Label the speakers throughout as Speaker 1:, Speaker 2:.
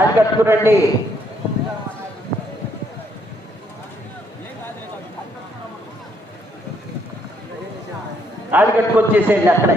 Speaker 1: తాళి కట్టుకురండి. తాళి కట్టుకొచ్చేసేయండి అక్కడే.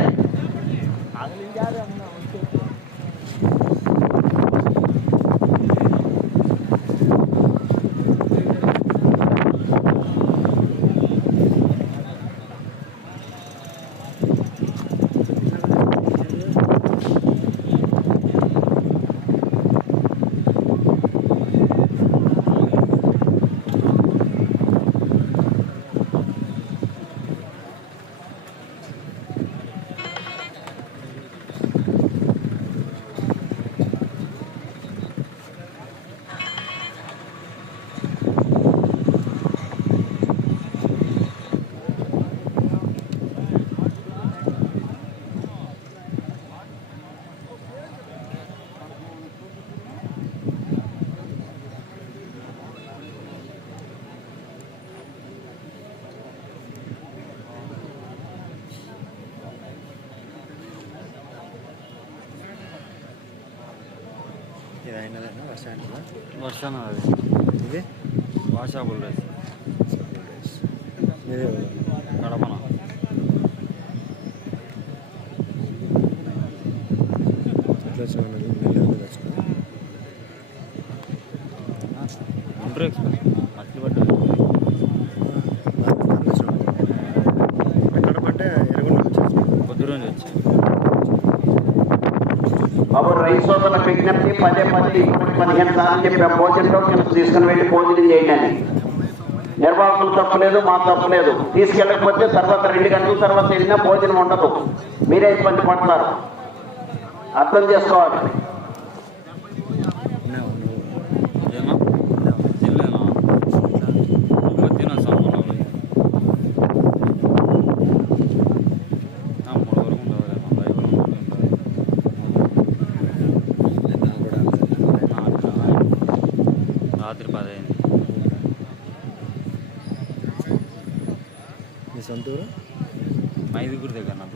Speaker 2: వర్షం అది
Speaker 3: ఇది
Speaker 2: వాషాబుల్ రైస్
Speaker 1: బాబు విజ్ఞప్తి పదే పదే ఇప్పటి పదిహేను సార్లు చెప్పాం భోజనం టోకెన్స్ తీసుకుని వెళ్ళి భోజనం చేయండి అని. నిర్వాహకులు తప్పలేదు మా తప్పలేదు. తీసుకెళ్ళకపోతే తర్వాత రెండు గంటల తర్వాత వెళ్ళినా భోజనం ఉండదు. మీరే ఇబ్బంది పడతారు. అర్థం చేసుకోవాలి.
Speaker 2: మైదుగురు దగ్గర నా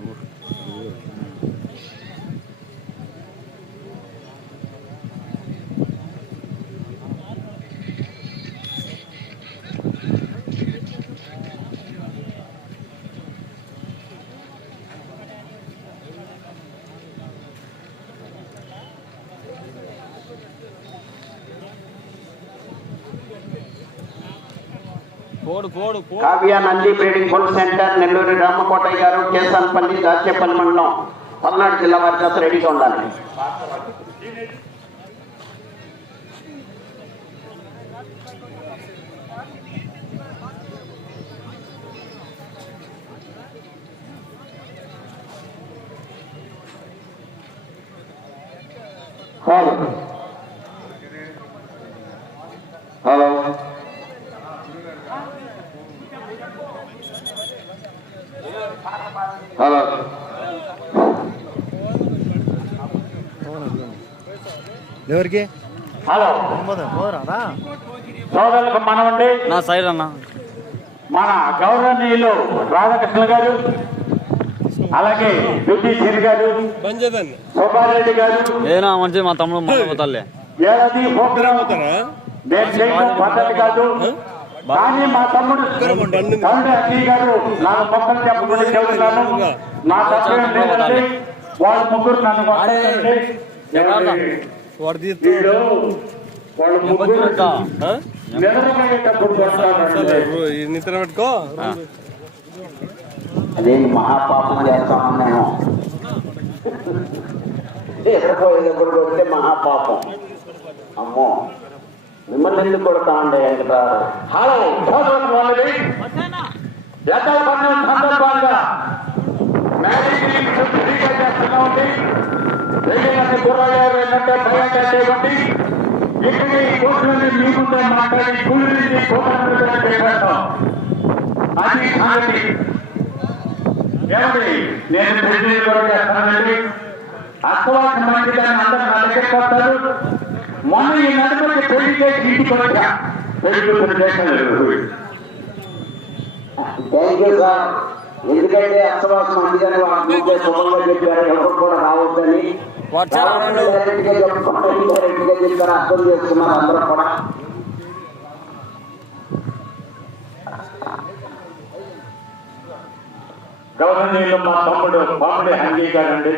Speaker 1: Kavya Nandi breeding bull centre Nellore Ramakotaiah garu Kesanapalli Dachepalli మండలం పల్నాడు జిల్లా వారి చేత రెడీగా ఉండాలి. హలో.
Speaker 3: ఎవరికి?
Speaker 1: హలో. సోదరులకు మనవండి
Speaker 2: నా సైడ్ అన్న.
Speaker 1: మన గౌరవనీయులు రాధాకృష్ణ గారు అలాగే దుడ్డి సిరి గారు సుబ్బారెడ్డి గారు.
Speaker 2: ఏనా మంచి మా తమ్ముడు మా తల్లి
Speaker 1: ఏడాది ప్రోగ్రామ్ నేను చేయడం పద్ధతి కాదు. కానీ మా తమ్ముడు తమ్ముడు గారు నాకు మొక్కలు చెప్పకుండా చెబుతున్నాను నా తప్పేం లేదండి వాళ్ళు ముగ్గురు నన్ను కొట్టండి.
Speaker 3: వాడు
Speaker 1: వీడు వాళ్ళు ముగ్గురు నిలబడేటప్పుడు కొడతానండి.
Speaker 4: నిద్ర పెట్టుకో
Speaker 1: అదేంటి మహాపాపం చేస్తామని నేను ఎక్కడిపోయేటప్పుడు కొడితే మహాపాపం అమ్మో మిమ్మల్ని ఎందుకు కొడతామండి వెంకటారు హలో సోదరులు వాళ్ళది ఎక్కడ పడిన సందర్భంగా మ్యారేజ్ ఫ్రీగా చేస్తున్నామండి వెళ్ళినన్ని కుర్రగారు ఏంటంటే భయంగా చేయండి ఇక్కడి కూర్చుని మీ ముందే మాట్లాడి కూలిని కూతురు చేస్తాం అది సంగతి ఏమండి నేను ఢిల్లీలో చేస్తానండి అక్కవాసిన మంచిదని అందరూ నా దగ్గరికి వస్తారు మొన్న ఈ నడుమకి పెళ్లి చేసి ఇంటికి వచ్చా పెళ్లి కూతురు చేశాను థ్యాంక్ యూ సార్
Speaker 4: ఎందుకంటే అస్తవాసం అందుకని వాళ్ళ ముందే సుమంగా చెప్పారు ఎవరు కూడా రావద్దని. చెప్పారు అర్థం చేసుకున్నారు అందరూ కూడా.
Speaker 1: మా తమ్ముడు బాబుడి అంగీకారండి.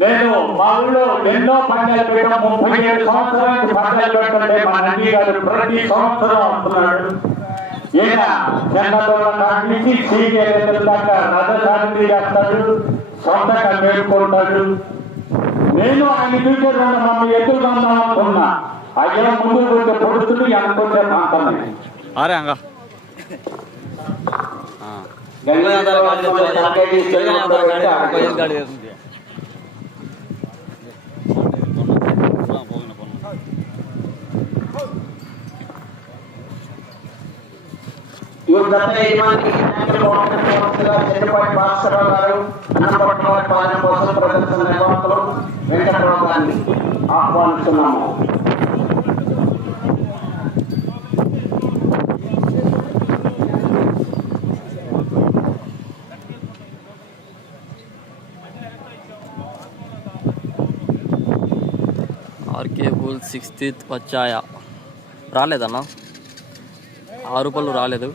Speaker 1: నేను మా ఊళ్ళో ఎన్నో పండుగలు పెట్టాం ముప్పై ఏడు సంవత్సరానికి పండుగలు పెట్టండి మా నంది గారు ప్రతి సంవత్సరం వస్తున్నాడు. ఈయన చెన్నదొర కాడి నుంచి సీనియర్ దాకా రథసారథి చేస్తాడు సొంతంగా మేలుకుంటాడు నేను ఆయన చూసే రెండు మమ్మల్ని ఎదురుకుందాం అనుకున్నా అయ్యా ముందు కొంటే పొడుతులు ప్రాంతమే
Speaker 2: అరే అంగా
Speaker 4: గంగాధర దత్త యజమాని చెన్నపాటి భాస్కరరావు గారు వారి పాలన కోసం ప్రదర్శన నిర్వాహకులు వెంకటరావు గారిని ఆహ్వానిస్తున్నాము.
Speaker 5: ఆర్కే బుల్ సిక్స్త్ వచ్చాయా? రాలేదన్నా? ఆరు పళ్ళు రాలేదు.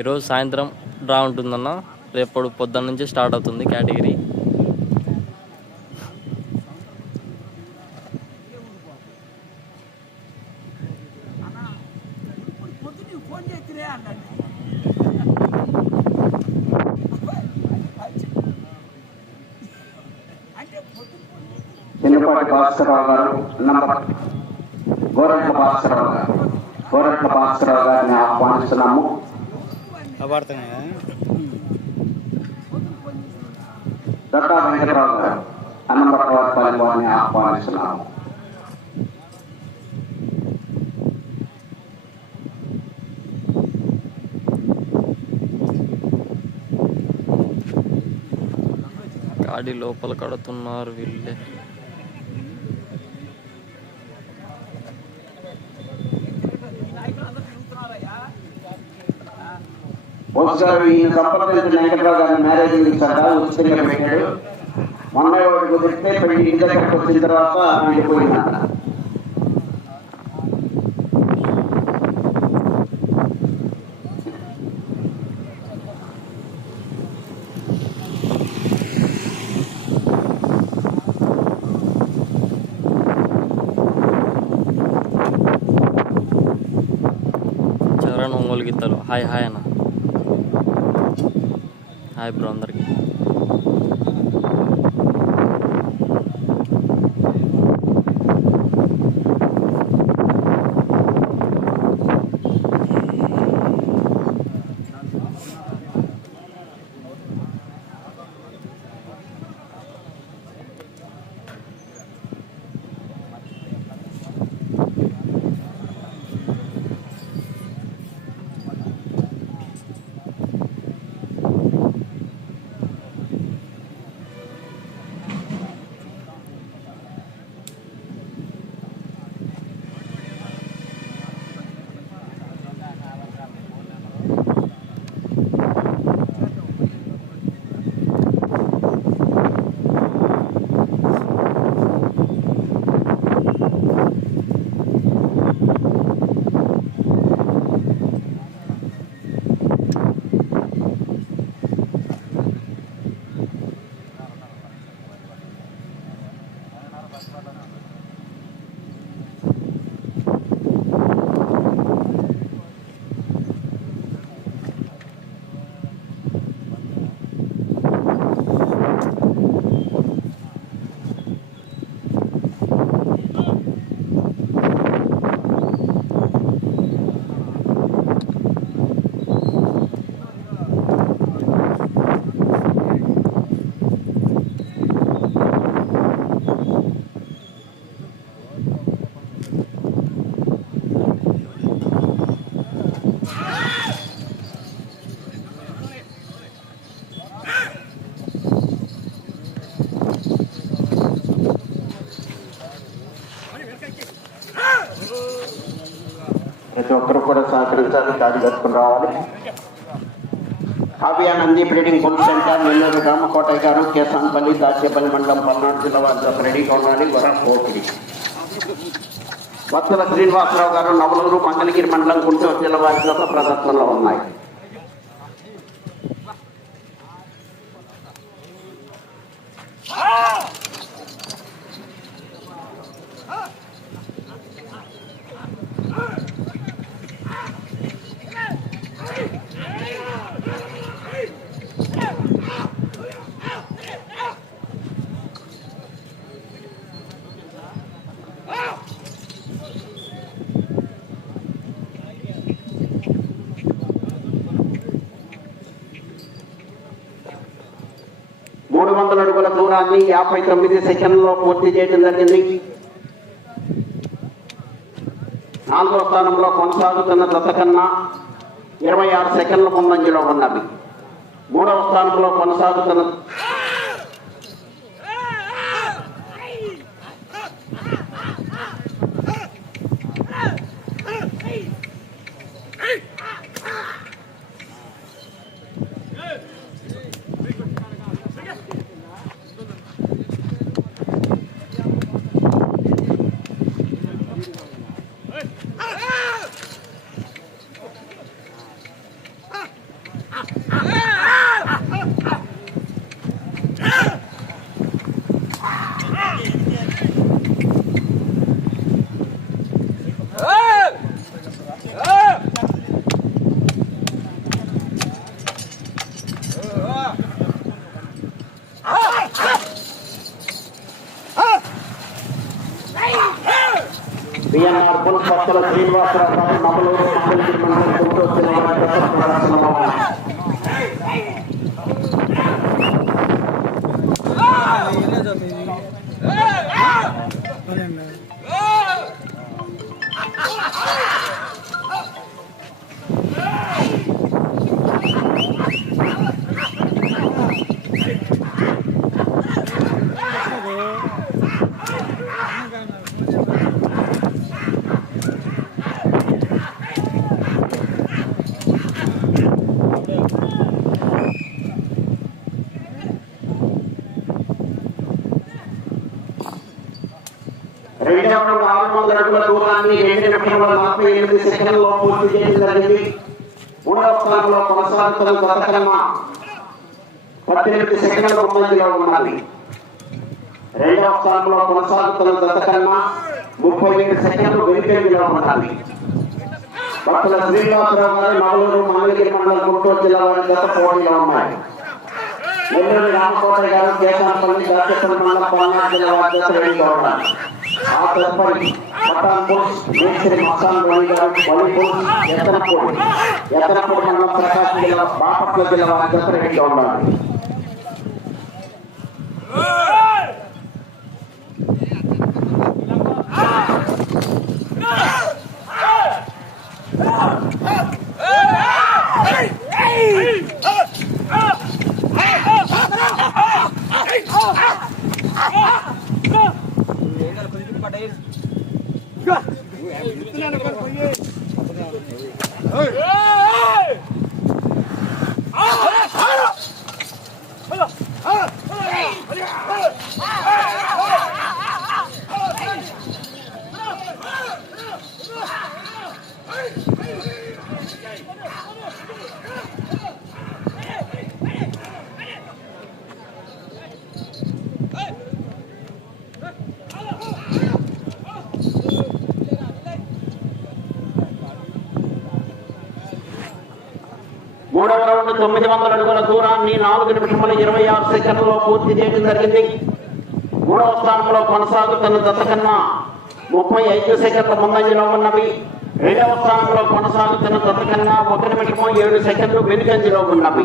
Speaker 5: ఈరోజు సాయంత్రం డ్రా ఉంటుందన్న. రేపటి పొద్దున్న నుంచి స్టార్ట్ అవుతుంది కేటగిరీ.
Speaker 4: చిన్నపాటి భాస్కరరావు గారు నంబర్ గోరట్ల భాస్కరరావు గారు. గోరట్ల భాస్కరరావు గారిని ఆహ్వానిస్తున్నాము.
Speaker 3: పడుతున్నాయా
Speaker 4: దత్తా వెంకటరావు గారు అన్నపట్ల వారి పాలన వారిని ఆహ్వానిస్తున్నాము.
Speaker 5: గాడి లోపల కడుతున్నారు వీళ్ళే.
Speaker 4: ఒకసారి ఈయన సంప్రదించిన వెంకటరావు గారిని మ్యారేజ్ ఇచ్చాక ఉచితంగా పెట్టాడు. మొన్న వాడు కుదిరితే పెళ్ళి ఇంటి దగ్గరకు వచ్చిన తర్వాత వెళ్ళిపోయిందంట
Speaker 5: చరణ్ హాయ్ బ్రో
Speaker 4: సహకరించాలి దారి జరుపుకుని రావాలి. Kavyanandi breeding bull centre Nellore Ramakotaiah garu Kesanapalli Dachepalli మండలం పల్నాడు జిల్లా వారితో రెడీగా ఉండాలి వర పోకిడి శ్రీనివాసరావు గారు నవలూరు మంగళగిరి మండలం గుంటూరు జిల్లా వారితో ప్రదర్శనలో ఉన్నాయి మూడు వందల అడుగుల యాభై తొమ్మిది సెకండ్లలో పూర్తి చేయడం జరిగింది. నాలుగో స్థానంలో కొనసాగుతున్న దశ కన్నా ఇరవై ఆరు సెకండ్ల ముందంజలో ఉన్నవి. మూడవ స్థానంలో కొనసాగుతున్న బిఎన్ఆర్ పుల్పత్తుల శ్రీనివాసరావు గారు నమలూరు మంగళగిరి మండలం రెండవ ఆరు వందల అడుగుల దూరాన్ని రెండు నిమిషముల నలభై ఎనిమిది సెకండ్లలో పూర్తి చేయడం జరిగింది. మూడవ స్థానంలో కొనసాగుతున్న గతకన్న పద్దెనిమిది సెకండ్ల ముందంజలో ఉన్నది రెండవ స్థానంలో కొనసాగుతున్న గతకన్న ముప్పై ఏడు సెకండ్లు వెనుకంజలో ఉన్నది భక్తుల శ్రీనివాసరావు గారు నవలూరు మంగళగిరి మండలం గుంటూరు జిల్లా వారి గత పోటీలో ఉన్నాయి. నెల్లూరు రామకోట గారు కేశాంపల్లి దాచేపల్లి మండలం పల్నాడు జిల్లా వారి గత రెడీగా ఉన్నారు ఆ తదుపరి పఠాన్పూర్ మేస్త్రి మసాన్ రవి గారు వలిపూర్ ఎత్తనపూర్ ఎత్తనపూర్ మండలం ప్రకాశం జిల్లా బాపట్ల జిల్లా వారి గత రెడీగా ఉన్నారు. మూడవ నాలుగు నిమిషముల ఇరవై ఆరు సెకండ్లలో పూర్తి చేయడం జరిగింది. మూడవ స్థానంలో కొనసాగుతున్న దశ కన్నా ముప్పై ఐదు సెకండ్ల ముందంజలో ఉన్నవి. రెండవ స్థానంలో కొనసాగుతున్న దశ కన్నా ఒక నిమిషము ఏడు సెకండ్లు వెనుకంజలో ఉన్నవి.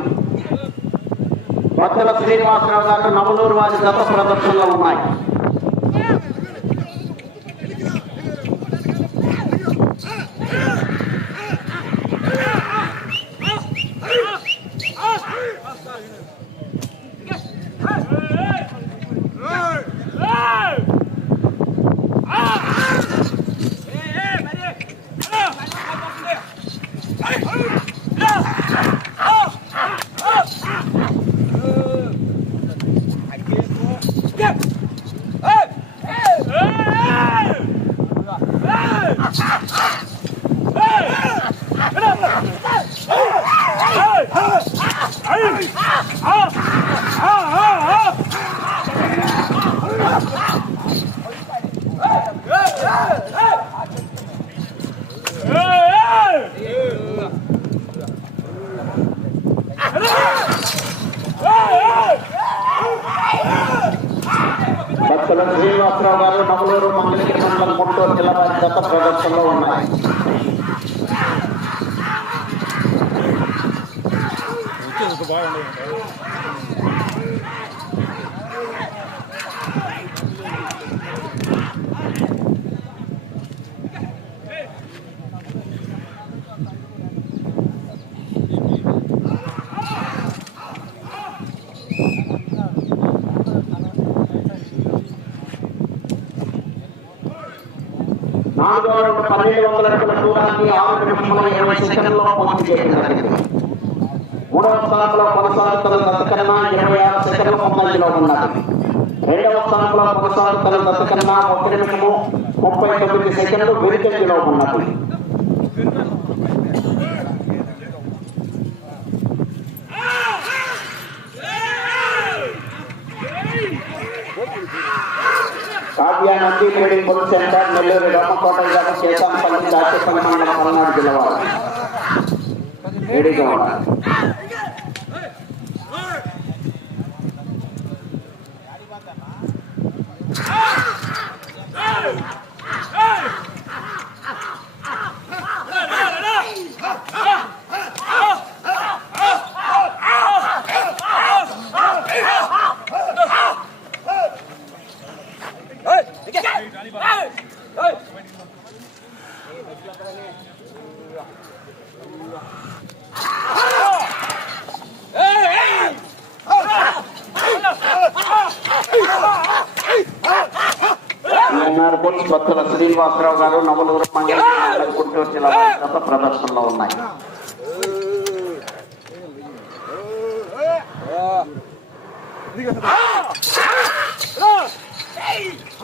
Speaker 4: భక్తుల శ్రీనివాసరావు గారు నవలూరు వారి దత్త ప్రదర్శనలో ఉన్నాయి. ఇరవై సెకండ్లలో పూర్తి చేయడం జరిగింది మూడవ స్థానంలో కొనసాగుతున్న దత్తకన్నా ఇరవై ఆరు సెకండ్ల ముందంజలో ఉన్నది. రెండవ స్థానంలో కొనసాగుతున్న దత్తకన్నా ఒక నిమిషము ముప్పై తొమ్మిది సెకండ్లు వెనుకంజలో ఉన్నది Kavya Nandi trading bull centre Nellore Ramakota garu Keshampalli Dachepalli మండలం పల్నాడు జిల్లా వారు.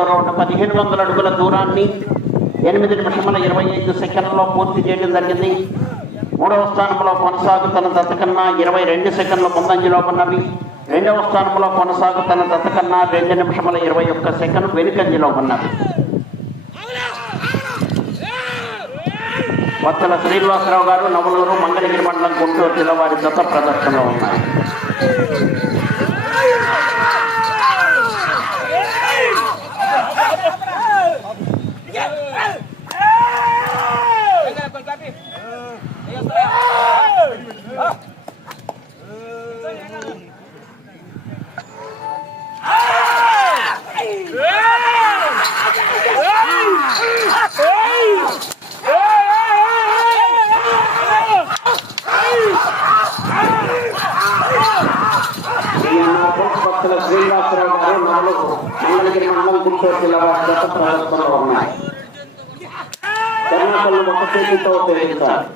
Speaker 4: ఐదో రౌండ్ పదిహేను వందల అడుగుల దూరాన్ని ఎనిమిది నిమిషముల ఇరవై ఐదు సెకండ్లలో పూర్తి చేయడం జరిగింది. మూడవ స్థానంలో కొనసాగుతున్న దత్తకన్నా ఇరవై రెండు సెకండ్ల ముందంజలో ఉన్నవి. రెండవ స్థానంలో కొనసాగుతున్న దత్తకన్నా రెండు నిమిషముల ఇరవై ఒక్క సెకండ్ వెనుకంజలో ఉన్నవి. వత్తల శ్రీనివాసరావు గారు నవలూరు మంగళగిరి మండలం గుంటూరు జిల్లా వారి గత ప్రదర్శనలో ఉన్నాయి భక్తుల శ్రీనివాసరావు గారు నవలూరు మంగళగిరి మండలం గుంటూరు జిల్లా వారి గత ప్రదర్శనలో ఉన్నాయి చెన్నకల్లు ఒక చేతితో ఉపయోగించాలి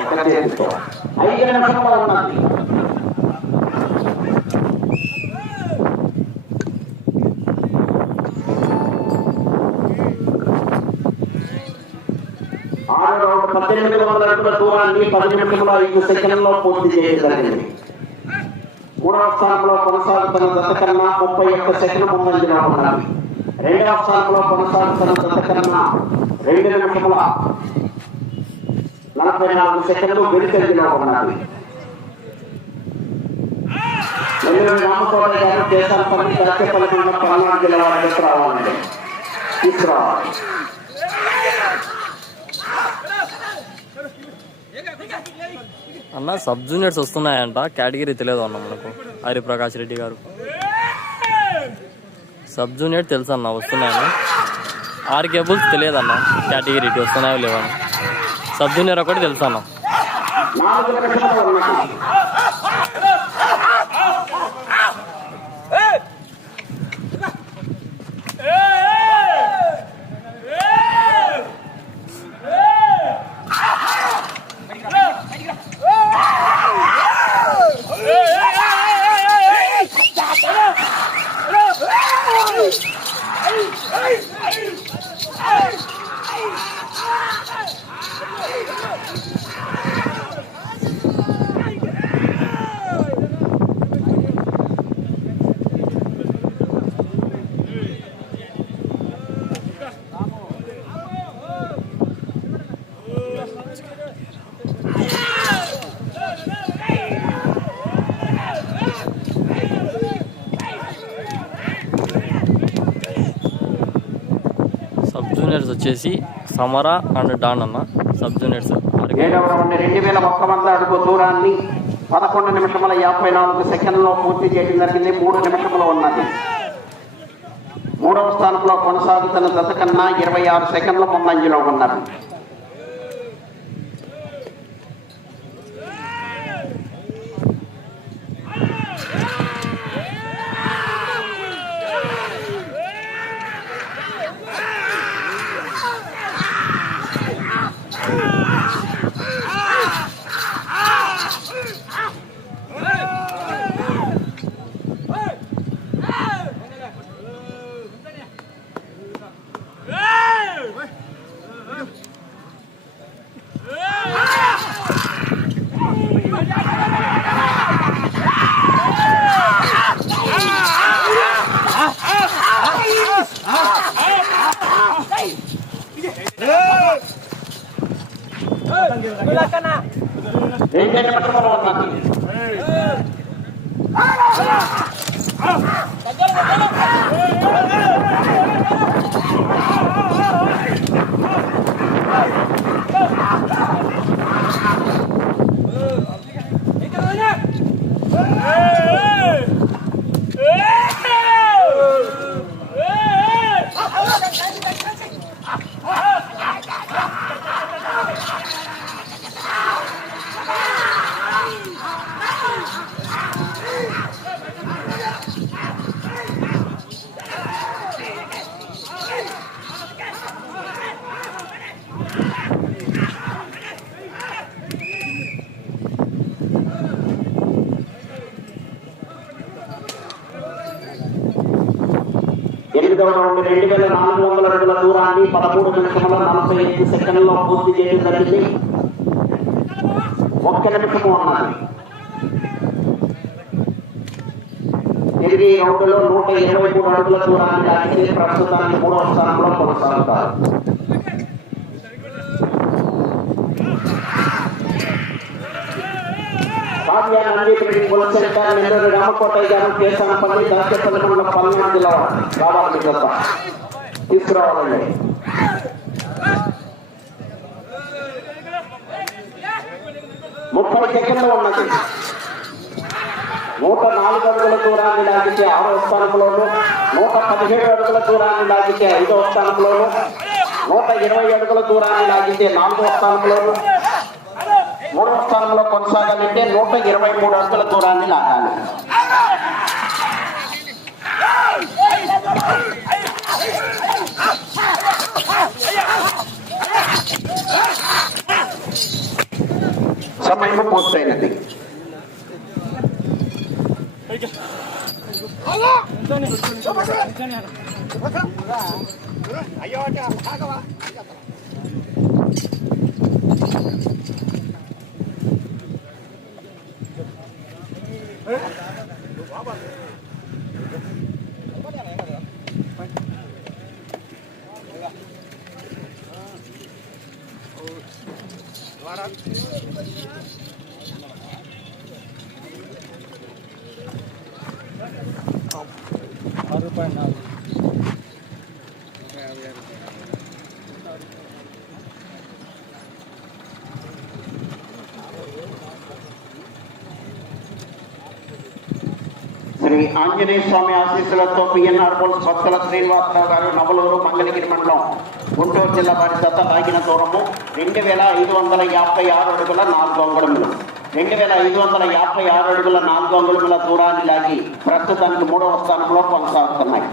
Speaker 4: ఒక చేతితో ఐదు నిమిషంలో ఉన్నది ఆరు రౌండ్ పద్దెనిమిది వందల అడుగుల దూరాన్ని పది నిమిషంలో ఐదు సెకండ్లో పూర్తి చేయగలిగింది మూడవ స్థానంలో కొనసాగుతున్న జత కన్నా ముప్పై ఒక్క సెకండ్ ముందంజలో ఉన్నది రెండవ స్థానంలో కొనసాగుతున్న జత కన్నా రెండు నిమిషముల నలభై నాలుగు సెకండ్లు వెనుకంజలో ఉన్నది నెల్లూరు రామకోట గారు పల్నాడు జిల్లా వారి తీసుకురావాలండి తీసుకురావాలి
Speaker 5: అన్న సబ్ జూనియర్స్ వస్తున్నాయంట. కేటగిరీ తెలియదు అన్న మనకు. హరిప్రకాష్ రెడ్డి గారు. సబ్ జూనియర్ తెలుసు అన్న వస్తున్నాయని. ఆరు కేబుల్స్ తెలియదు అన్న. కేటగిరీ వస్తున్నాయో లేవని సబ్ జూనియర్ ఒకటి తెలుసు అన్న. వచ్చేసి సమరా అండ్ డాన్ అన్న సబ్ జూనియర్స్.
Speaker 4: రెండు వేల ఒక్క వందల అడుగు దూరాన్ని పదకొండు నిమిషముల యాభై నాలుగు సెకండ్లో పూర్తి చేయడం జరిగింది. మూడు నిమిషంలో ఉన్నది. మూడవ స్థానంలో కొనసాగుతున్న దశ కన్నా ఇరవై ఆరు సెకండ్ల ముందంజలో ఉన్నారు రెండు నిమిషములు ఉన్నది రెండు వేల నాలుగు వందల అడుగుల దూరాన్ని పదమూడు నిమిషముల నలభై ఐదు సెకండ్లో పూర్తి చేయడం జరిగింది ఒక్క నిమిషము అన్నది తిరిగి రౌండ్లో నూట ఇరవై మూడు అడుగుల దూరాన్ని దాటితే ప్రస్తుతానికి మూడవ స్థానంలో కొనసాగుతారు. కావ్య నందీపురి కులశంకర్ నెల్లూరు రామకోటయ్య గారు కేసనపల్లి దాచేపల్లి మండలం పల్నాడులో రావాలి జత తీసుకురావాలండి. ముప్పై సెకండ్లు ఉన్నది. నూట నాలుగు అడుగుల దూరాన్ని లాగితే ఆరో స్థానంలోను నూట పదిహేడు అడుగుల దూరాన్ని లాగితే ఐదో స్థానంలోను నూట ఇరవై అడుగుల దూరాన్ని లాగితే నాలుగో స్థానంలోను మూడవ స్థానంలో కొనసాగాలంటే నూట ఇరవై మూడు అడుగుల దూరాన్ని లాగాలి. సమయం పూర్తయినది. 와라. ఆంజనేయ స్వామి ఆశీస్సులతో పిఎన్ఆర్ పోల్స్ భక్తుల శ్రీనివాసరావు గారు నవలూరు మంగళగిరి మండలం గుంటూరు జిల్లా వారి దత్త తాగిన దూరము రెండు వేల ఐదు వందల యాభై ఆరు అడుగుల నాలుగు అంగుళములు. రెండు వేల ఐదు వందల యాభై ఆరు అడుగుల నాలుగు అంగుళముల దూరాన్ని లాగి ప్రస్తుతానికి మూడవ స్థానంలో కొనసాగుతున్నాయి.